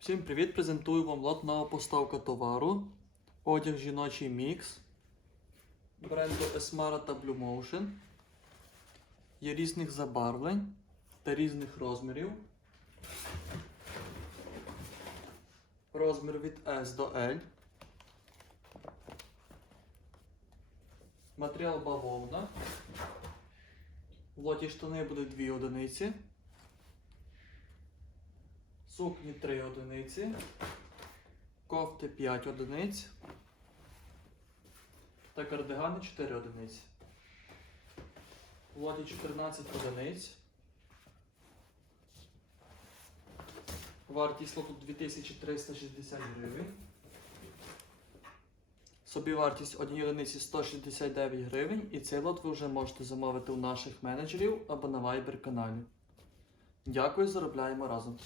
Всім привіт! Презентую вам лот нова поставка товару. Одяг жіночий мікс бренду Esmara та Blue Motion. Є різних забарвлень та різних розмірів. Розмір від S до L. Матеріал бавовна. В лоті штани буде 2 одиниці. Сукні 3 одиниці. Кофти 5 одиниць. Та кардигани 4 одиниці. Лоті 14 одиниць. Вартість лоту 2360 гривень. Собівартість однієї одиниці 169 гривень. І цей лот ви вже можете замовити у наших менеджерів або на Viber каналі. Дякую, заробляємо разом.